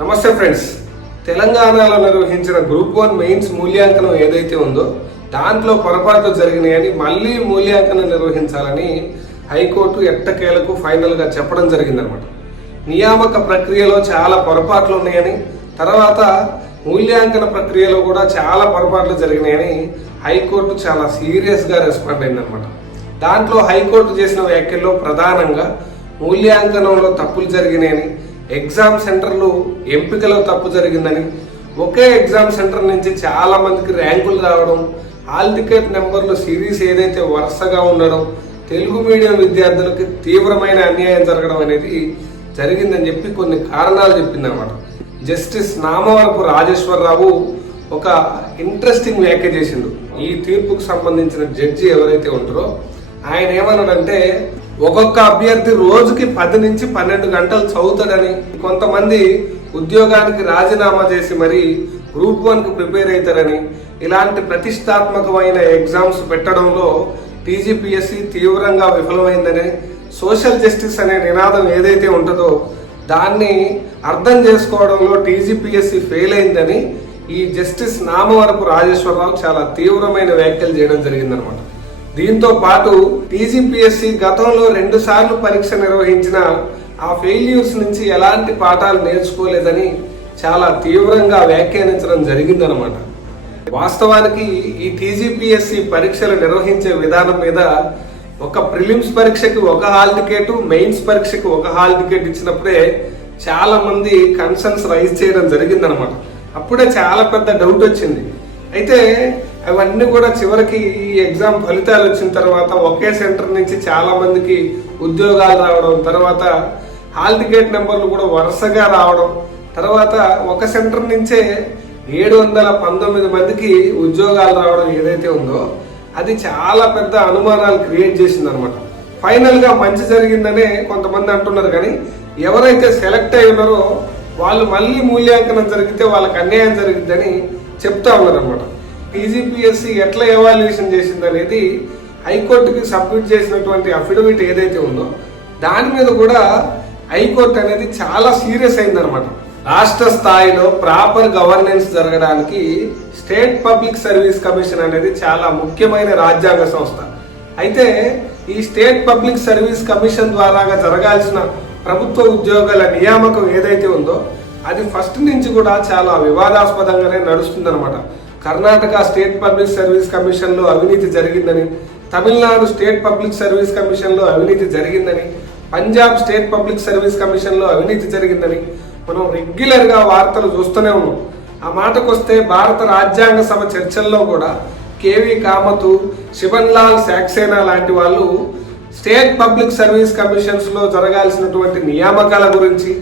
నమస్తే ఫ్రెండ్స్, తెలంగాణలో నిర్వహించిన గ్రూప్ 1 మెయిన్స్ మూల్యాంకనం ఏదైతే ఉందో దాంట్లో పొరపాట్లు జరిగినాయని మళ్ళీ మూల్యాంకనం నిర్వహించాలని హైకోర్టు ఎట్టకేలకు ఫైనల్గా చెప్పడం జరిగిందనమాట. నియామక ప్రక్రియలో చాలా పొరపాట్లు ఉన్నాయని, తర్వాత మూల్యాంకన ప్రక్రియలో కూడా చాలా పొరపాట్లు జరిగినాయని హైకోర్టు చాలా సీరియస్గా రెస్పాండ్ అయిందనమాట. దాంట్లో హైకోర్టు చేసిన వ్యాఖ్యల్లో ప్రధానంగా మూల్యాంకనంలో తప్పులు జరిగినాయని, ఎగ్జామ్ సెంటర్లు ఎంపికలో తప్పు జరిగిందని, ఒకే ఎగ్జామ్ సెంటర్ నుంచి చాలా మందికి ర్యాంకులు రావడం, హాల్ టికెట్ నెంబర్లు సిరీస్ ఏదైతే వరుసగా ఉండడం, తెలుగు మీడియం విద్యార్థులకి తీవ్రమైన అన్యాయం జరగడం అనేది జరిగిందని చెప్పి కొన్ని కారణాలు చెప్పిందనమాట. జస్టిస్ నామవరపు రాజేశ్వరరావు ఒక ఇంట్రెస్టింగ్ వ్యాఖ్య చేసిండు. ఈ తీర్పుకు సంబంధించిన జడ్జి ఎవరైతే ఉంటారో ఆయన ఏమన్నాడంటే, ఒక్కొక్క అభ్యర్థి రోజుకి 10 నుంచి 12 గంటలు చదువుతాడని, కొంతమంది ఉద్యోగానికి రాజీనామా చేసి మరి గ్రూప్ 1కి ప్రిపేర్ అవుతారని, ఇలాంటి ప్రతిష్టాత్మకమైన ఎగ్జామ్స్ పెట్టడంలో టీజీపీఎస్సీ తీవ్రంగా విఫలమైందని, సోషల్ జస్టిస్ అనే నినాదం ఏదైతే ఉంటుందో దాన్ని అర్థం చేసుకోవడంలో టీజీపీఎస్సీ ఫెయిల్ అయిందని ఈ జస్టిస్ నామవరపు రాజేశ్వరరావు చాలా తీవ్రమైన వ్యాఖ్యలు చేయడం జరిగిందనమాట. దీంతో పాటు టీజీపీఎస్సీ గతంలో 2 సార్లు పరీక్ష నిర్వహించిన ఆ ఫెయిల్యూర్స్ నుంచి ఎలాంటి పాఠాలు నేర్చుకోలేదని చాలా తీవ్రంగా వ్యాఖ్యానించడం జరిగిందనమాట. వాస్తవానికి ఈ టీజీపీఎస్సీ పరీక్షలు నిర్వహించే విధానం మీద ఒక ప్రిలిమ్స్ పరీక్షకి ఒక హాల్ టికెట్, మెయిన్స్ పరీక్షకి ఒక హాల్ టికెట్ ఇచ్చినప్పుడే చాలా మంది కన్సర్న్స్ రైజ్ చేయడం జరిగిందనమాట. అప్పుడే చాలా పెద్ద డౌట్ వచ్చింది. అయితే అవన్నీ కూడా చివరికి ఈ ఎగ్జామ్ ఫలితాలు వచ్చిన తర్వాత ఒకే సెంటర్ నుంచి చాలా మందికి ఉద్యోగాలు రావడం, తర్వాత హాల్ టికెట్ నెంబర్లు కూడా వరుసగా రావడం, తర్వాత ఒక సెంటర్ నుంచే 719 మందికి ఉద్యోగాలు రావడం ఏదైతే ఉందో అది చాలా పెద్ద అనుమానాలు క్రియేట్ చేసింది అనమాట. ఫైనల్గా మంచి జరిగిందనే కొంతమంది అంటున్నారు, కానీ ఎవరైతే సెలెక్ట్ అయి ఉన్నారో వాళ్ళు మళ్ళీ మూల్యాంకనం జరిగితే వాళ్ళకి అన్యాయం జరిగిద్దని చెప్తా ఉన్నారు అనమాట. టీజీపీఎస్సీ ఎట్లా ఎవాల్యుయేషన్ చేసింది అనేది హైకోర్టుకి సబ్మిట్ చేసినటువంటి అఫిడవిట్ ఏదైతే ఉందో దాని మీద కూడా హైకోర్టు అనేది చాలా సీరియస్ అయిందనమాట. రాష్ట్ర స్థాయిలో ప్రాపర్ గవర్నెన్స్ జరగడానికి స్టేట్ పబ్లిక్ సర్వీస్ కమిషన్ అనేది చాలా ముఖ్యమైన రాజ్యాంగ సంస్థ. అయితే ఈ స్టేట్ పబ్లిక్ సర్వీస్ కమిషన్ ద్వారా జరగాల్సిన ప్రభుత్వ ఉద్యోగాల నియామకం ఏదైతే ఉందో అది ఫస్ట్ నుంచి కూడా చాలా వివాదాస్పదంగానే నడుస్తుందన్నమాట. కర్ణాటక స్టేట్ పబ్లిక్ సర్వీస్ కమిషన్లో అవినీతి జరిగిందని, తమిళనాడు స్టేట్ పబ్లిక్ సర్వీస్ కమిషన్లో అవినీతి జరిగిందని, పంజాబ్ స్టేట్ పబ్లిక్ సర్వీస్ కమిషన్లో అవినీతి జరిగిందని మనం రెగ్యులర్గా వార్తలు చూస్తూనే ఉన్నాం. ఆ మాటకొస్తే భారత రాజ్యాంగ సభ చర్చల్లో కూడా కేవీ కామత్, శివన్ లాల్ సాక్సేనా లాంటి వాళ్ళు స్టేట్ పబ్లిక్ సర్వీస్ కమిషన్స్లో జరగాల్సినటువంటి నియామకాల గురించి,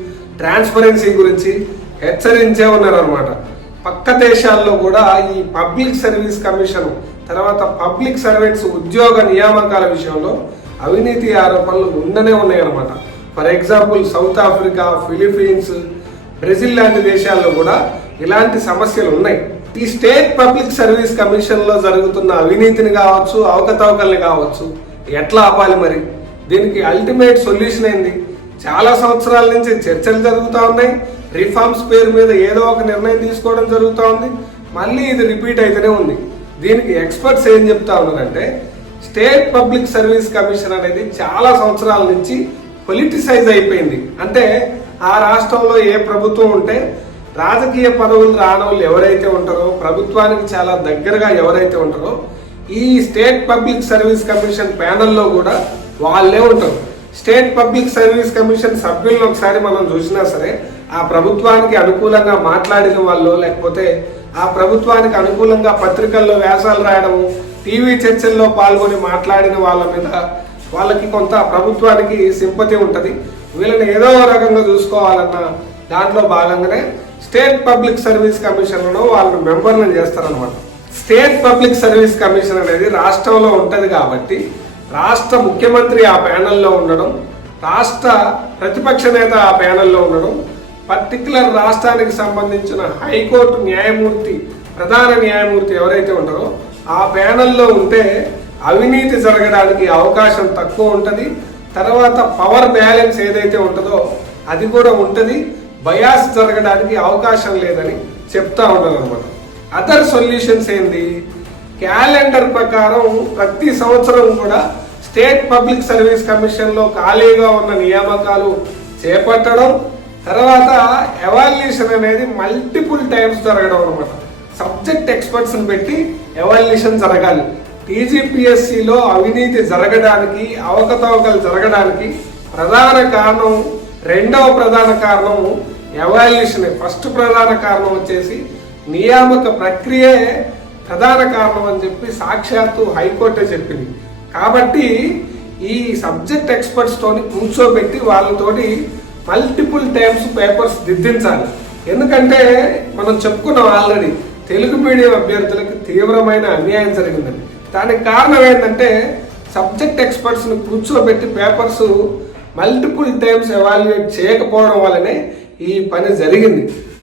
ట్రాన్స్పరెన్సీ గురించి హెచ్చరించే ఉన్నారనమాట. పక్క దేశాల్లో కూడా ఈ పబ్లిక్ సర్వీస్ కమిషన్ తర్వాత పబ్లిక్ సర్వెంట్స్ ఉద్యోగ నియామకాల విషయంలో అవినీతి ఆరోపణలు ఉండనే ఉన్నాయన్నమాట. For example south Africa, Philippines, Brazil లాంటి దేశాల్లో కూడా ఇలాంటి సమస్యలు ఉన్నాయి. ఈ స్టేట్ పబ్లిక్ సర్వీస్ కమిషన్లో జరుగుతున్న అవినీతిని కావచ్చు, అవకతవకల్ని కావచ్చు ఎట్లా ఆపాలి? మరి దీనికి అల్టిమేట్ సొల్యూషన్ ఏంది? చాలా సంవత్సరాల నుంచి చర్చలు జరుగుతూ ఉన్నాయి. రిఫార్మ్స్ పేరు మీద ఏదో ఒక నిర్ణయం తీసుకోవడం జరుగుతూ ఉంది. మళ్ళీ ఇది రిపీట్ అయితేనే ఉంది. దీనికి ఎక్స్పర్ట్స్ ఏం చెప్తా ఉన్నారంటే, స్టేట్ పబ్లిక్ సర్వీస్ కమిషన్ అనేది చాలా సంవత్సరాల నుంచి పొలిటిసైజ్ అయిపోయింది. అంటే ఆ రాష్ట్రంలో ఏ ప్రభుత్వం ఉంటే రాజకీయ పదవులు రానోళ్ళు ఎవరైతే ఉంటారో, ప్రభుత్వానికి చాలా దగ్గరగా ఎవరైతే ఉంటారో ఈ స్టేట్ పబ్లిక్ సర్వీస్ కమిషన్ ప్యానల్లో కూడా వాళ్ళే ఉంటారు. స్టేట్ పబ్లిక్ సర్వీస్ కమిషన్ సభ్యులను ఒకసారి మనం చూసినా సరే ఆ ప్రభుత్వానికి అనుకూలంగా మాట్లాడిన వాళ్ళు, లేకపోతే ఆ ప్రభుత్వానికి అనుకూలంగా పత్రికల్లో వ్యాసాలు రాయడము, టీవీ చర్చల్లో పాల్గొని మాట్లాడిన వాళ్ళ మీద వాళ్ళకి కొంత ప్రభుత్వానికి సింపతి ఉంటుంది. వీళ్ళని ఏదో రకంగా చూసుకోవాలన్న దాంట్లో భాగంగానే స్టేట్ పబ్లిక్ సర్వీస్ కమిషన్లో వాళ్ళు మెంబర్లను చేస్తారనమాట. స్టేట్ పబ్లిక్ సర్వీస్ కమిషన్ అనేది రాష్ట్రంలో ఉంటుంది కాబట్టి రాష్ట్ర ముఖ్యమంత్రి ఆ ప్యానెల్లో ఉండడం, రాష్ట్ర ప్రతిపక్ష నేత ఆ ప్యానెల్లో ఉండడం, పర్టికులర్ రాష్ట్రానికి సంబంధించిన హైకోర్టు న్యాయమూర్తి, ప్రధాన న్యాయమూర్తి ఎవరైతే ఉంటారో ఆ ప్యానెల్లో ఉంటే అవినీతి జరగడానికి అవకాశం తక్కువ ఉంటుంది. తర్వాత పవర్ బ్యాలెన్స్ ఏదైతే ఉంటుందో అది కూడా ఉంటుంది. బయాస్ జరగడానికి అవకాశం లేదని చెప్తా ఉన్నారు అనమాట. అదర్ సొల్యూషన్స్ ఏంది, క్యాలెండర్ ప్రకారం ప్రతి సంవత్సరం కూడా స్టేట్ పబ్లిక్ సర్వీస్ కమిషన్ లో ఖాళీగా ఉన్న నియామకాలు చేపట్టడం, తర్వాత ఎవాల్యుయేషన్ అనేది మల్టిపుల్ టైమ్స్ జరగడం అనమాట. సబ్జెక్ట్ ఎక్స్పర్ట్స్ పెట్టి ఎవాల్యుయేషన్ జరగాలి. టీజీపీఎస్సీలో అవినీతి జరగడానికి, అవకతవకలు జరగడానికి ప్రధాన కారణం, రెండవ ప్రధాన కారణం ఎవాల్యుయేషన్. ఫస్ట్ ప్రధాన కారణం వచ్చేసి నియామక ప్రక్రియే ప్రధాన కారణం అని చెప్పి సాక్షాత్తు హైకోర్టే చెప్పింది. కాబట్టి ఈ సబ్జెక్ట్ ఎక్స్పర్ట్స్ తోని కూర్చోబెట్టి వాళ్ళతోటి మల్టిపుల్ టైమ్స్ పేపర్స్ దిద్దించాలి. ఎందుకంటే మనం చెప్పుకున్నాం ఆల్రెడీ, తెలుగు మీడియం అభ్యర్థులకు తీవ్రమైన అన్యాయం జరిగిందని. దానికి కారణం ఏంటంటే సబ్జెక్ట్ ఎక్స్పర్ట్స్ ని కూర్చోబెట్టి పేపర్స్ మల్టిపుల్ టైమ్స్ ఎవాల్యుయేట్ చేయకపోవడం వల్లనే ఈ పని జరిగింది.